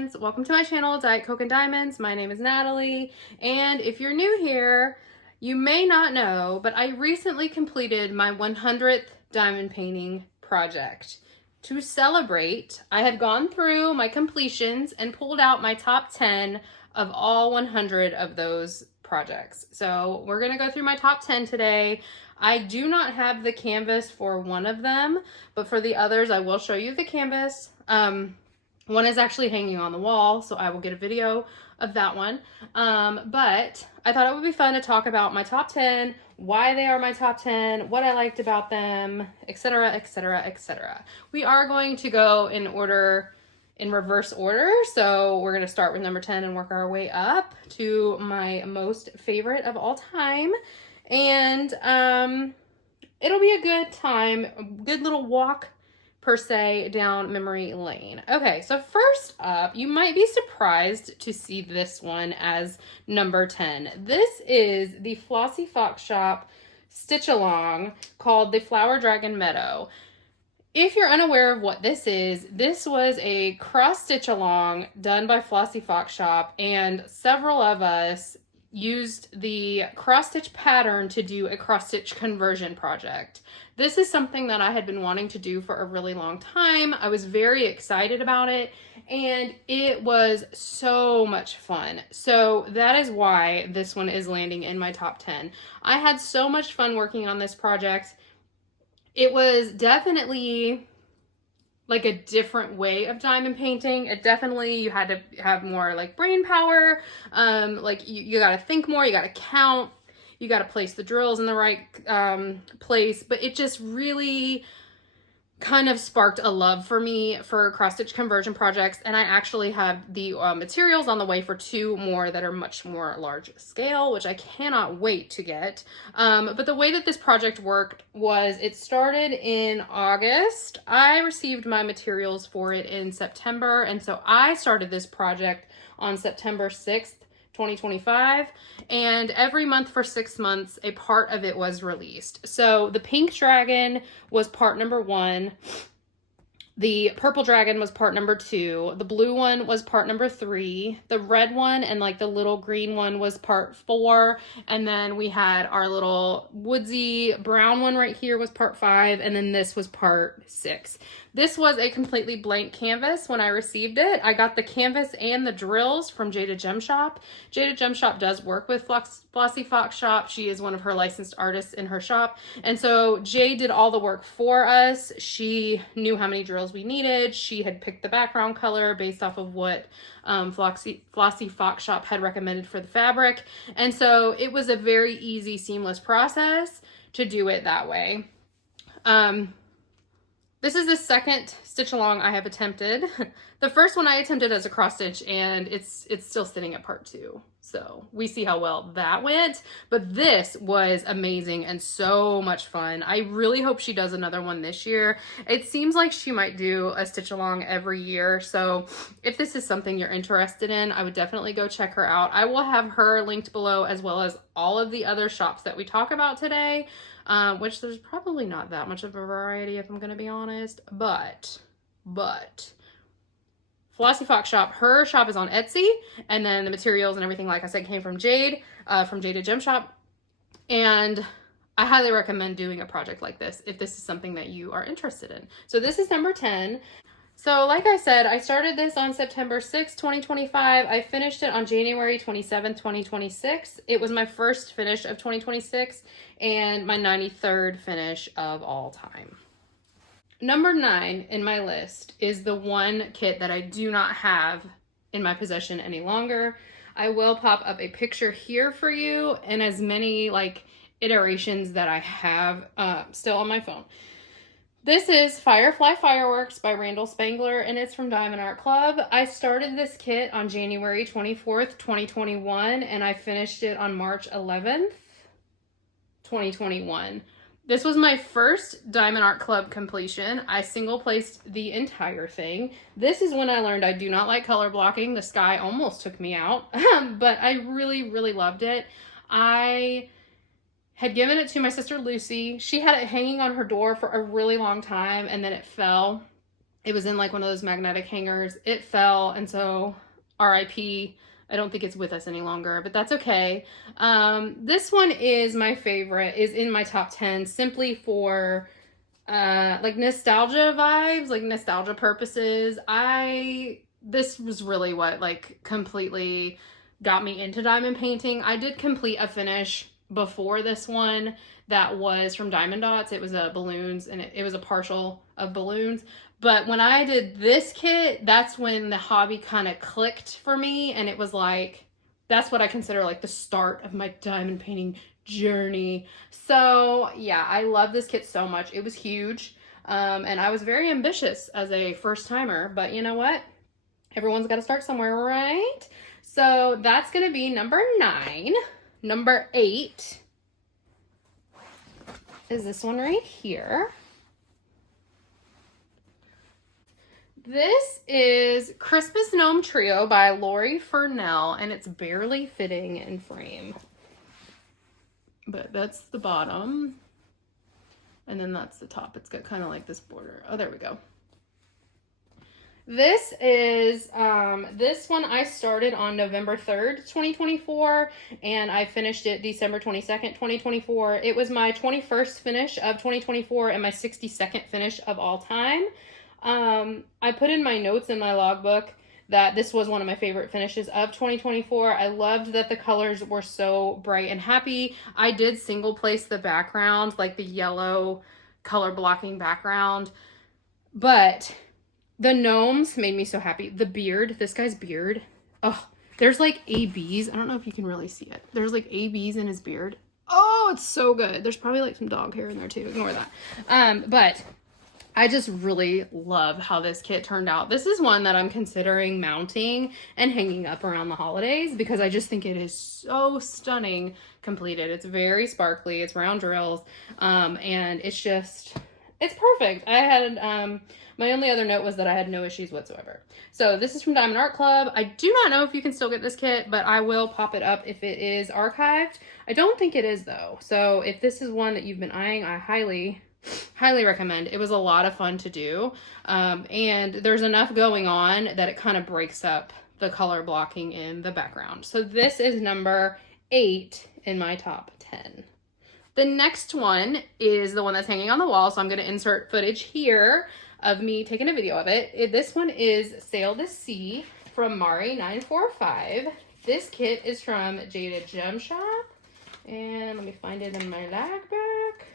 friends, welcome to my channel, Diet Coke and Diamonds. My name is Natalie, and if you're new here, you may not know, but I recently completed my 100th diamond painting project. To celebrate, I have gone through my completions and pulled out my top 10 of all 100 of those projects. So we're gonna go through my top 10 today. I do not have the canvas for one of them, but for the others, I will show you the canvas. One is actually hanging on the wall, so I will get a video of that one. But I thought it would be fun to talk about my top 10, why they are my top 10, what I liked about them, etc., etc., etc. We are going to go in order, in reverse order. So we're going to start with number 10 and work our way up to my most favorite of all time. And it'll be a good time, a good little walk per se down memory lane. Okay, so first up, you might be surprised to see this one as number 10. This is the Flossy Fox Shop Stitch Along called the Flower Dragon Meadow. If you're unaware of what this was a cross stitch along done by Flossy Fox Shop, and several of us used the cross stitch pattern to do a cross stitch conversion project. This is something that I had been wanting to do for a really long time. I was very excited about it, and it was so much fun. So that is why this one is landing in my top 10. I had so much fun working on this project. It was definitely like a different way of diamond painting. It definitely, you had to have more like brain power. Like you got to think more, you got to count, you got to place the drills in the right place. But it just really kind of sparked a love for me for cross-stitch conversion projects, and I actually have the materials on the way for 2 more that are much more large scale, which I cannot wait to get. But the way that this project worked was it started in August. I received my materials for it in September, and so I started this project on September 6th, 2025, and every month for 6 months a part of it was released. So the pink dragon was part number 1, the purple dragon was part number 2, the blue one was part number 3, the red one and like the little green one was part 4, and then we had our little woodsy brown one right here was part 5, and then this was part 6. This was a completely blank canvas when I received it. I got the canvas and the drills from Jada Gem Shop. Jada Gem Shop does work with Flossy Fox Shop. She is one of her licensed artists in her shop. And so Jay did all the work for us. She knew how many drills we needed. She had picked the background color based off of what Flossy Fox Shop had recommended for the fabric. And so it was a very easy, seamless process to do it that way. This is the second stitch along I have attempted. The first one I attempted as a cross stitch, and it's still sitting at part 2. So we see how well that went. But this was amazing and so much fun. I really hope she does another one this year. It seems like she might do a stitch along every year. So if this is something you're interested in, I would definitely go check her out. I will have her linked below, as well as all of the other shops that we talk about today. Which there's probably not that much of a variety, if I'm going to be honest, but Flossy Fox Shop, her shop is on Etsy, and then the materials and everything, like I said, came from Jade, from Jada Gem Shop, and I highly recommend doing a project like this if this is something that you are interested in. So this is number 10. So like I said, I started this on September 6th, 2025. I finished it on January 27th, 2026. It was my first finish of 2026 and my 93rd finish of all time. Number 9 in my list is the one kit that I do not have in my possession any longer. I will pop up a picture here for you and as many like iterations that I have still on my phone. This is Firefly Fireworks by Randall Spangler, and it's from Diamond Art Club. I started this kit on January 24th, 2021, and I finished it on March 11th, 2021. This was my first Diamond Art Club completion. I single placed the entire thing. This is when I learned I do not like color blocking. The sky almost took me out, but I really, really loved it. I had given it to my sister Lucy. She had it hanging on her door for a really long time, and then it fell. It was in like one of those magnetic hangers. It fell, and so RIP. I don't think it's with us any longer, but that's okay. This one is my favorite, is in my top 10 simply for like nostalgia vibes, like nostalgia purposes. This was really what like completely got me into diamond painting. I did complete a finish before this one that was from Diamond Dots. It was balloons, and it was a partial of balloons. But when I did this kit, that's when the hobby kind of clicked for me, and it was like, that's what I consider like the start of my diamond painting journey. So yeah, I love this kit so much. It was huge, and I was very ambitious as a first timer, but you know what? Everyone's got to start somewhere, right? So that's going to be number 9. Number 8 is this one right here. This is Christmas Gnome Trio by Lori Furnell, and it's barely fitting in frame. But that's the bottom. And then that's the top. It's got kind of like this border. Oh, there we go. This is, this one I started on November 3rd, 2024, and I finished it December 22nd, 2024. It was my 21st finish of 2024 and my 62nd finish of all time. I put in my notes in my logbook that this was one of my favorite finishes of 2024. I loved that the colors were so bright and happy. I did single place the background, like the yellow color blocking background, but the gnomes made me so happy. The beard, this guy's beard. Oh, there's like ABs. I don't know if you can really see it. There's like ABs in his beard. Oh, it's so good. There's probably like some dog hair in there too. Ignore that. But I just really love how this kit turned out. This is one that I'm considering mounting and hanging up around the holidays because I just think it is so stunning completed. It's very sparkly. It's round drills. And it's just, it's perfect. I had, my only other note was that I had no issues whatsoever. So this is from Diamond Art Club. I do not know if you can still get this kit, but I will pop it up if it is archived. I don't think it is though. So if this is one that you've been eyeing, I highly recommend. It was a lot of fun to do. And there's enough going on that it kind of breaks up the color blocking in the background. So this is number 8 in my top 10. The next one is the one that's hanging on the wall. So I'm going to insert footage here of me taking a video of it. This one is Sail to Sea from Mari 945. This kit is from Jada Gem Shop. And let me find it in my logbook.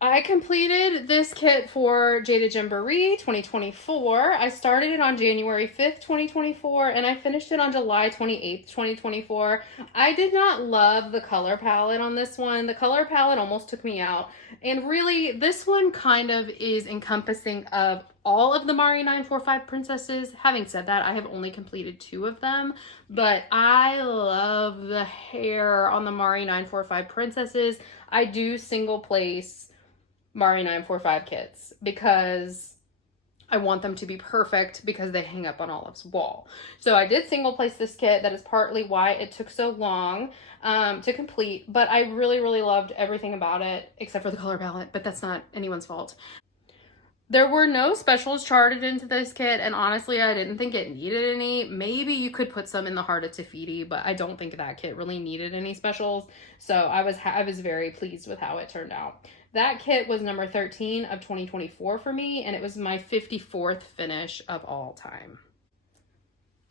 I completed this kit for Jada Jamboree 2024. I started it on January 5th, 2024, and I finished it on July 28th, 2024. I did not love the color palette on this one. The color palette almost took me out. And really, this one kind of is encompassing of all of the Mari 945 princesses. Having said that, I have only completed 2 of them, but I love the hair on the Mari 945 princesses. I do single place Mari 945 kits because I want them to be perfect because they hang up on Olive's wall. So I did single place this kit. That is partly why it took so long to complete, but I really, really loved everything about it except for the color palette, but that's not anyone's fault. There were no specials charted into this kit, and honestly, I didn't think it needed any. Maybe you could put some in the Heart of Tafiti, but I don't think that kit really needed any specials. So I was very pleased with how it turned out. That kit was number 13 of 2024 for me, and it was my 54th finish of all time.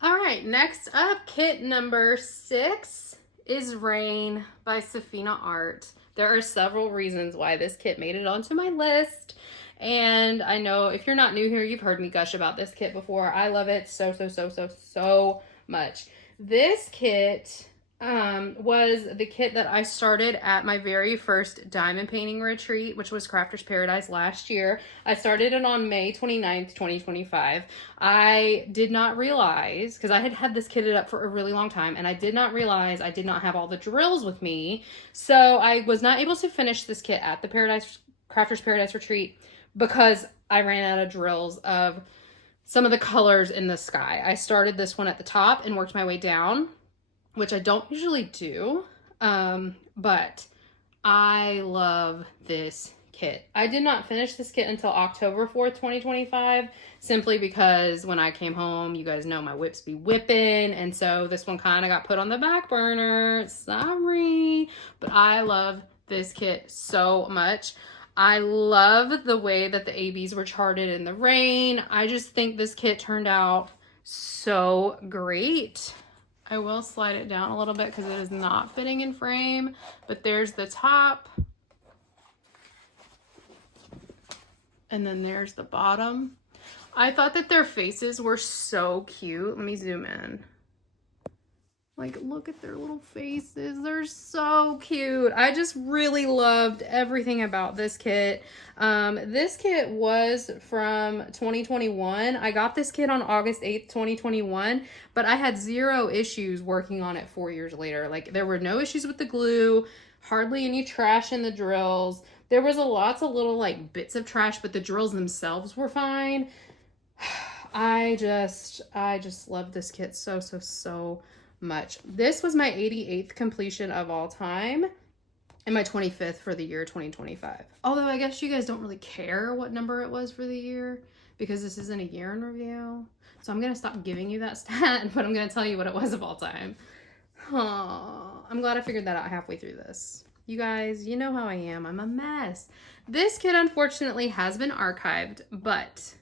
All right, next up, kit number 6 is Rain by Safina Art. There are several reasons why this kit made it onto my list. And I know if you're not new here, you've heard me gush about this kit before. I love it so much. This kit was the kit that I started at my very first diamond painting retreat, which was Crafter's Paradise last year. I started it on May 29th, 2025. I did not realize, because I had had this kitted up for a really long time, and I did not realize I did not have all the drills with me. So I was not able to finish this kit at the Crafter's Paradise retreat because I ran out of drills of some of the colors in the sky. I started this one at the top and worked my way down, which I don't usually do, but I love this kit. I did not finish this kit until October 4th, 2025, simply because when I came home, you guys know my whips be whipping, and so this one kind of got put on the back burner. Sorry, but I love this kit so much. I love the way that the ABs were charted in the rain. I just think this kit turned out so great. I will slide it down a little bit because it is not fitting in frame, but there's the top. And then there's the bottom. I thought that their faces were so cute. Let me zoom in. Like, look at their little faces. They're so cute. I just really loved everything about this kit. This kit was from 2021. I got this kit on August 8th, 2021, but I had 0 issues working on it 4 years later. Like, there were no issues with the glue, hardly any trash in the drills. There was lots of little like bits of trash, but the drills themselves were fine. I just love this kit so much. This was my 88th completion of all time and my 25th for the year 2025. Although I guess you guys don't really care what number it was for the year because this isn't a year in review. So I'm going to stop giving you that stat, but I'm going to tell you what it was of all time. I'm glad I figured that out halfway through this. You guys, you know how I am. I'm a mess. This kit unfortunately has been archived, but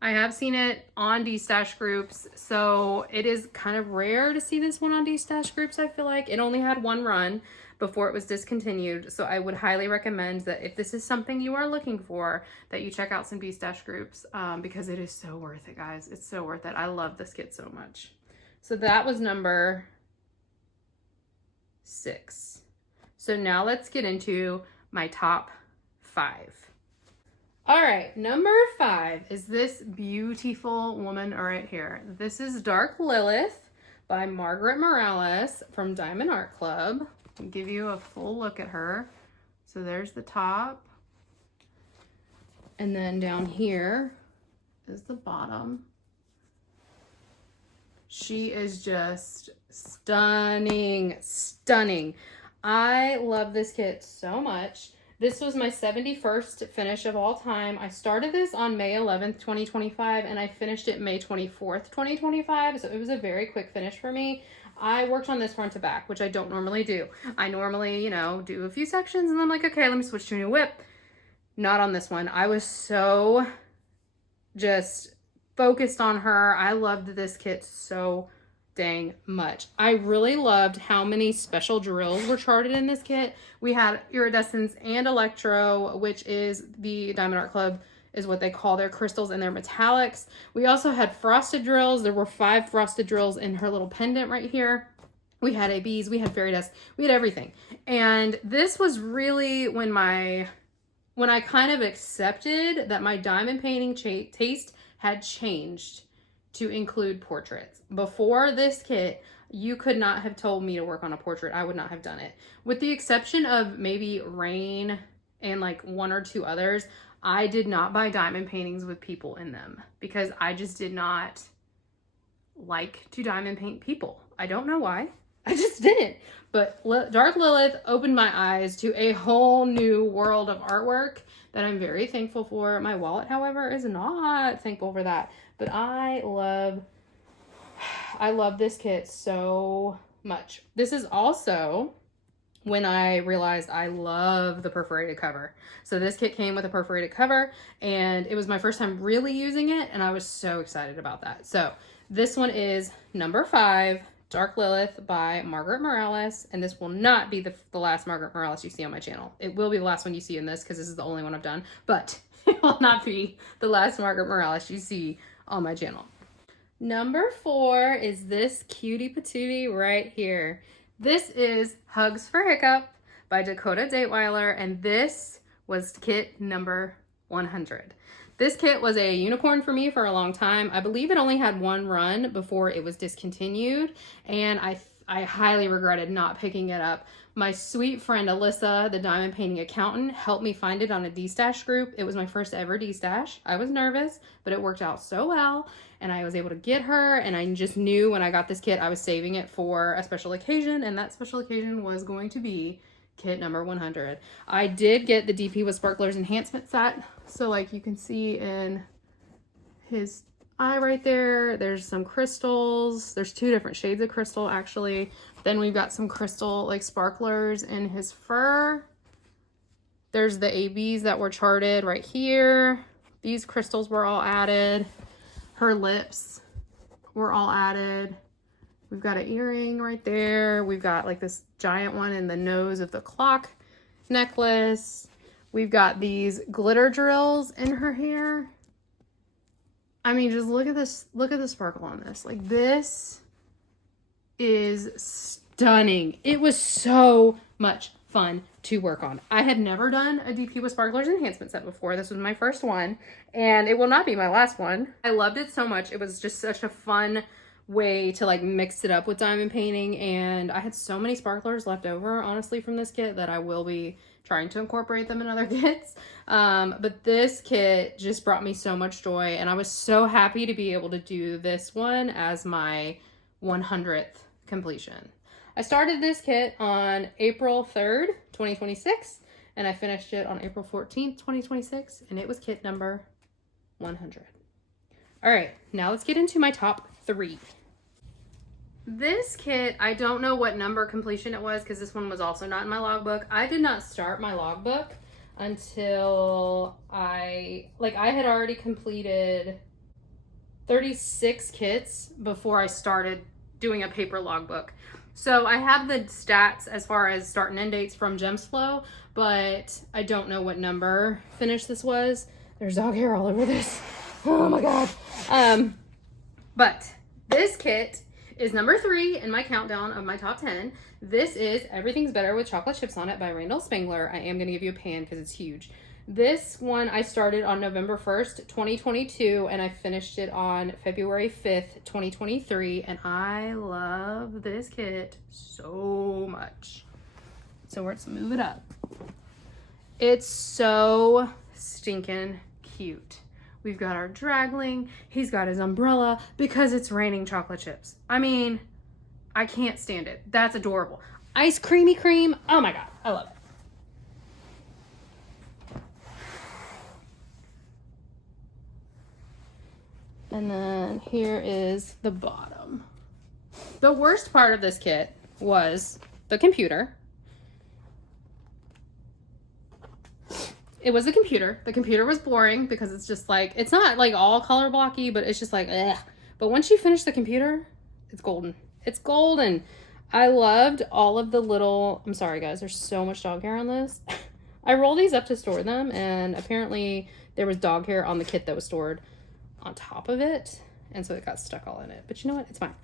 I have seen it on D-Stash groups, so it is kind of rare to see this one on D-Stash groups, I feel like. It only had 1 run before it was discontinued, so I would highly recommend that if this is something you are looking for, that you check out some D-Stash groups, because it is so worth it, guys. It's so worth it. I love this kit so much. So that was number 6. So now let's get into my top 5. All right, number 5 is this beautiful woman right here. This is Dark Lilith by Margaret Morales from Diamond Art Club. I'll give you a full look at her. So there's the top. And then down here is the bottom. She is just stunning. I love this kit so much. This was my 71st finish of all time. I started this on May 11th, 2025, and I finished it May 24th, 2025. So it was a very quick finish for me. I worked on this front to back, which I don't normally do. I normally, you know, do a few sections and I'm like, okay, let me switch to a new whip. Not on this one. I was so just focused on her. I loved this kit so dang much. I really loved how many special drills were charted in this kit. We had iridescence and electro, which is the Diamond Art Club is what they call their crystals and their metallics. We also had frosted drills. There were 5 frosted drills in her little pendant right here. We had ABs, we had fairy dust, we had everything. And this was really when I kind of accepted that my diamond painting taste had changed to include portraits. Before this kit, you could not have told me to work on a portrait. I would not have done it. With the exception of maybe Rain and like 1 or 2 others, I did not buy diamond paintings with people in them because I just did not like to diamond paint people. I don't know why. I just didn't. But Dark Lilith opened my eyes to a whole new world of artwork that I'm very thankful for. My wallet, however, is not thankful for that. But I love this kit so much. This is also when I realized I love the perforated cover. So this kit came with a perforated cover and it was my first time really using it and I was so excited about that. So this one is number 5, Dark Lilith by Margaret Morales, and this will not be the last Margaret Morales you see on my channel. It will be the last one you see in this because this is the only one I've done, but it will not be the last Margaret Morales you see on my channel. Number 4 is this cutie patootie right here. This is Hugs for Hiccup by Dakota Dateweiler, and this was kit number 100. This kit was a unicorn for me for a long time. I believe it only had 1 run before it was discontinued, and I highly regretted not picking it up. My sweet friend Alyssa, the diamond painting accountant, helped me find it on a D-Stash group. It was my first ever D-Stash. I was nervous, but it worked out so well, and I was able to get her, and I just knew when I got this kit, I was saving it for a special occasion, and that special occasion was going to be kit number 100. I did get the DP with Sparklers enhancement set. So like you can see in his eye right there, there's some crystals. There's 2 different shades of crystal actually. Then we've got some crystal like sparklers in his fur. There's the ABs that were charted right here. These crystals were all added. Her lips were all added. We've got an earring right there. We've got like this giant one in the nose of the clock necklace. We've got these glitter drills in her hair. I mean, just look at this. Look at the sparkle on this. Like, this is stunning. It was so much fun to work on. I had never done a DP with Sparklers enhancement set before. This was my first one, and it will not be my last one. I loved it so much. It was just such a fun way to like mix it up with diamond painting, and I had so many sparklers left over honestly from this kit that I will be trying to incorporate them in other kits. But this kit just brought me so much joy, and I was so happy to be able to do this one as my 100th completion. I started this kit on April 3rd, 2026, and I finished it on April 14th, 2026, and it was kit number 100. All right, now let's get into my top 3. This kit, I don't know what number completion it was because this one was also not in my logbook. I did not start my logbook until I had already completed 36 kits before I started doing a paper logbook. So I have the stats as far as start and end dates from Gems Flow, but I don't know what number finish this was. There's dog hair all over this. Oh my God. But this kit is number 3 in my countdown of my top 10. This is Everything's Better with Chocolate Chips on It by Randall Spangler. I am gonna give you a pan because it's huge. This one I started on November 1st, 2022, and I finished it on February 5th, 2023, and I love this kit so much. So let's move it up. It's so stinking cute. We've got our dragling. He's got his umbrella because it's raining chocolate chips. I mean, I can't stand it. That's adorable. Ice creamy cream. Oh my God, I love it. And then here is the bottom. The worst part of this kit was the computer. It was the computer. The computer was boring because it's just like, it's not like all color blocky, but it's just like, ugh. But once you finish the computer, it's golden. It's golden. I loved all of the little, I'm sorry guys, there's so much dog hair on this. I roll these up to store them, and apparently there was dog hair on the kit that was stored on top of it, and so it got stuck all in it. But you know what? It's fine.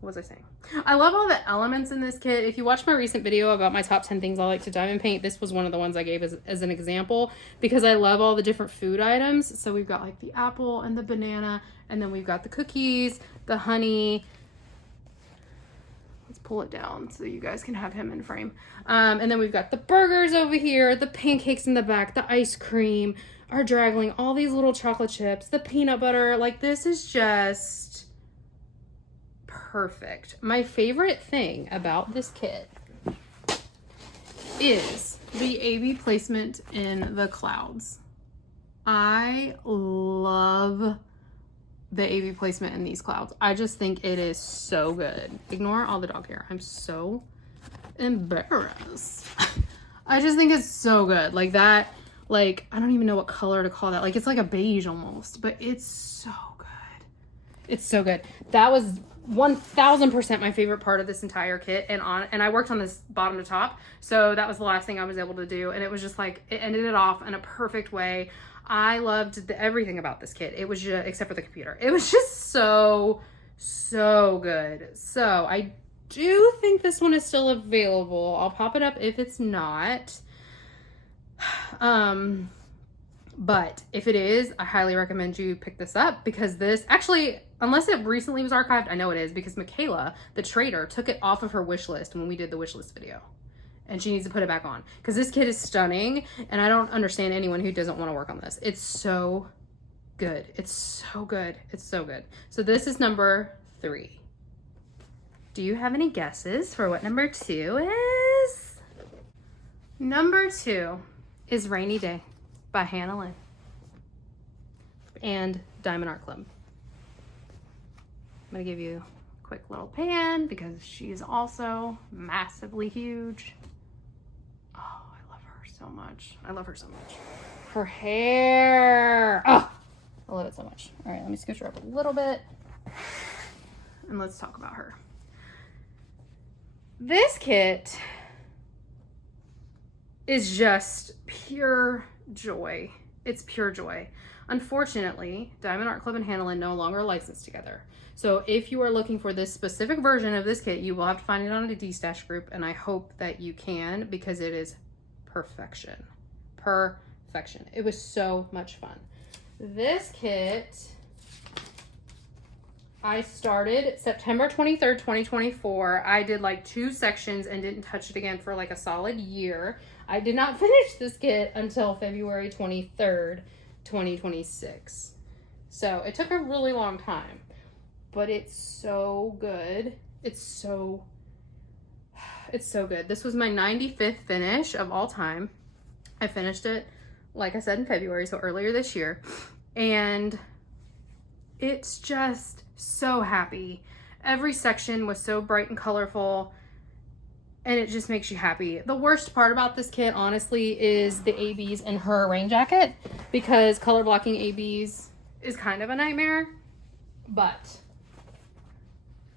What was I saying? I love all the elements in this kit. If you watch my recent video about my top 10 things I like to diamond paint, this was one of the ones I gave as an example because I love all the different food items. So we've got like the apple and the banana, and then we've got the cookies, the honey. Let's pull it down so you guys can have him in frame. And then we've got the burgers over here, the pancakes in the back, the ice cream, our dragling, all these little chocolate chips, the peanut butter. Like, this is just perfect. My favorite thing about this kit is the AB placement in the clouds. I love the AB placement in these clouds. I just think it is so good. Ignore all the dog hair. I'm so embarrassed. I just think it's so good. Like that, like, I don't even know what color to call that. Like, it's like a beige almost, but it's so good. It's so good. That was 1000% my favorite part of this entire kit, and I worked on this bottom to top, so that was the last thing I was able to do, and it was just like, it ended it off in a perfect way. I loved everything about this kit. It was just, except for the computer, it was just so good. So I do think this one is still available. I'll pop it up if it's not. But if it is, I highly recommend you pick this up, because this actually, unless it recently was archived, I know it is, because Michaela, the trader, took it off of her wish list when we did the wish list video, and she needs to put it back on, because this kit is stunning, and I don't understand anyone who doesn't want to work on this. It's so good. It's so good. It's so good. So this is number 3. Do you have any guesses for what number 2 is? Number 2 is Rainy Day by Hannah Lynn and Diamond Art Club. I'm gonna give you a quick little pan because she's also massively huge. Oh, I love her so much. I love her so much. Her hair. Oh, I love it so much. All right, let me scooch her up a little bit and let's talk about her. This kit is just pure joy. It's pure joy. Unfortunately, Diamond Art Club and Hannah Lynn no longer licensed together. So if you are looking for this specific version of this kit, you will have to find it on a D-Stash group, and I hope that you can because it is perfection. Perfection. It was so much fun. This kit, I started September 23rd, 2024. I did like 2 sections and didn't touch it again for like a solid year. I did not finish this kit until February 23rd, 2026. So it took a really long time, but it's so good. It's so good. This was my 95th finish of all time. I finished it, like I said, in February, so earlier this year. And it's just so happy. Every section was so bright and colorful, and it just makes you happy. The worst part about this kit, honestly, is the ABs in her rain jacket, because color blocking ABs is kind of a nightmare, but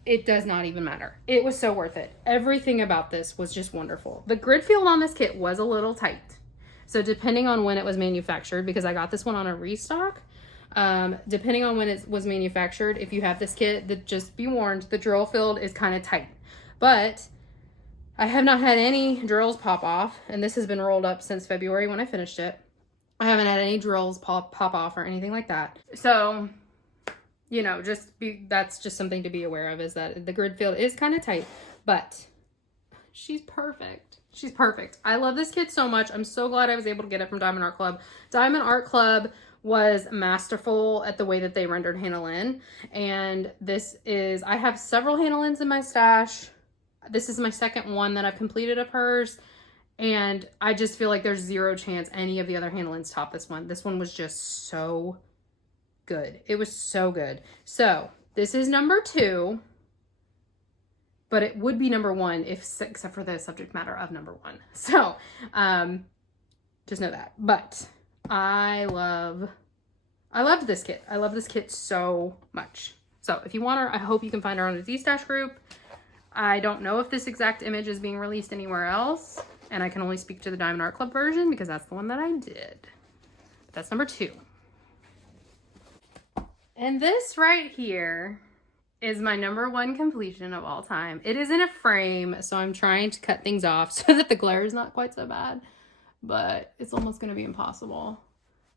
it does not even matter. It was so worth it. Everything about this was just wonderful. The grid field on this kit was a little tight. So depending on when it was manufactured, because I got this one on a restock, depending on when it was manufactured, if you have this kit, just be warned, the drill field is kind of tight. But I have not had any drills pop off, and this has been rolled up since February when I finished it. I haven't had any drills pop off or anything like that. So, you know, that's just something to be aware of, is that the grid field is kind of tight, but she's perfect. She's perfect. I love this kit so much. I'm so glad I was able to get it from Diamond Art Club. Diamond Art Club was masterful at the way that they rendered Hannah Lynn. And I have several Hannah Lynns in my stash. This is my second one that I've completed of hers. And I just feel like there's zero chance any of the other Hannah Lynns top this one. This one was just so good. It was so good. So this is number 2. But it would be number 1 except for the subject matter of number 1. So, just know that. But I loved this kit. I love this kit so much. So if you want her, I hope you can find her on the D-Stash group. I don't know if this exact image is being released anywhere else, and I can only speak to the Diamond Art Club version because that's the one that I did. But that's number 2. And this right here is my number 1 completion of all time. It is in a frame, so I'm trying to cut things off so that the glare is not quite so bad, but it's almost going to be impossible.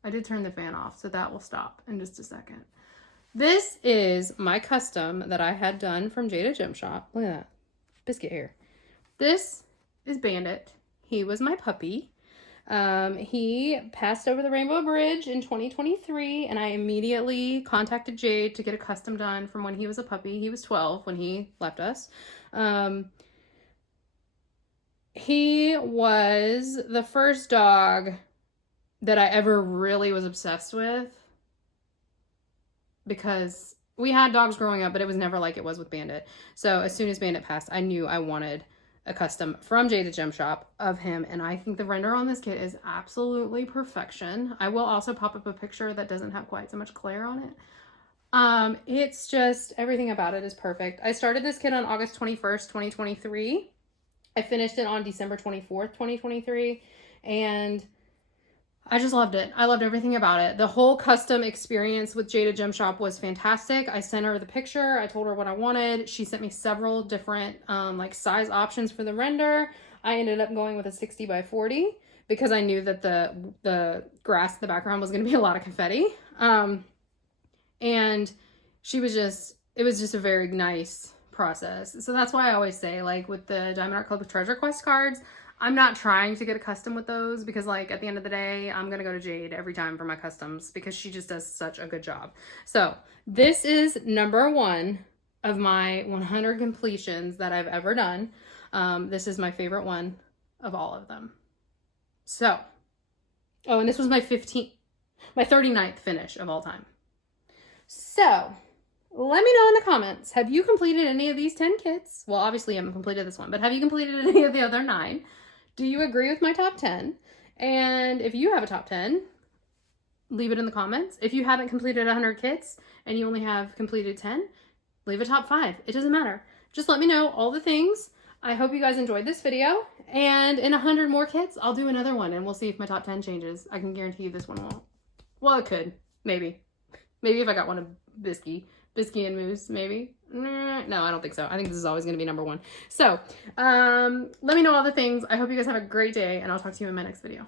I did turn the fan off, so that will stop in just a second. This is my custom that I had done from Jada Gem Shop. Look at that biscuit hair. This is Bandit. He was my puppy. He passed over the Rainbow Bridge in 2023, and I immediately contacted Jade to get a custom done from when he was a puppy. He was 12 when he left us. He was the first dog that I ever really was obsessed with, because we had dogs growing up, but it was never like it was with Bandit. So as soon as Bandit passed, I knew I wanted a custom from Jada Gem Shop of him, and I think the render on this kit is absolutely perfection. I will also pop up a picture that doesn't have quite so much glare on it. It's just, everything about it is perfect. I started this kit on August 21st, 2023. I finished it on December 24th, 2023, and I just loved it. I loved everything about it. The whole custom experience with Jada Gem Shop was fantastic. I sent her the picture. I told her what I wanted. She sent me several different like size options for the render. I ended up going with a 60 by 40 because I knew that the grass in the background was going to be a lot of confetti. And it was just a very nice process. So that's why I always say, like, with the Diamond Art Club Treasure Quest cards, I'm not trying to get a custom with those, because like at the end of the day, I'm going to go to Jade every time for my customs because she just does such a good job. So this is number 1 of my 100 completions that I've ever done. This is my favorite one of all of them. So, oh, and this was my 39th finish of all time. So, let me know in the comments, have you completed any of these 10 kits? Well, obviously I haven't completed this one, but have you completed any of the other 9? Do you agree with my top 10? And if you have a top 10, leave it in the comments. If you haven't completed 100 kits and you only have completed 10, leave a top 5. It doesn't matter. Just let me know all the things. I hope you guys enjoyed this video. And in 100 more kits, I'll do another one and we'll see if my top 10 changes. I can guarantee you this one won't. Well, it could. Maybe. Maybe if I got one of Bisky and Moose, maybe. No, I don't think so. I think this is always going to be number 1. So, let me know all the things. I hope you guys have a great day, and I'll talk to you in my next video.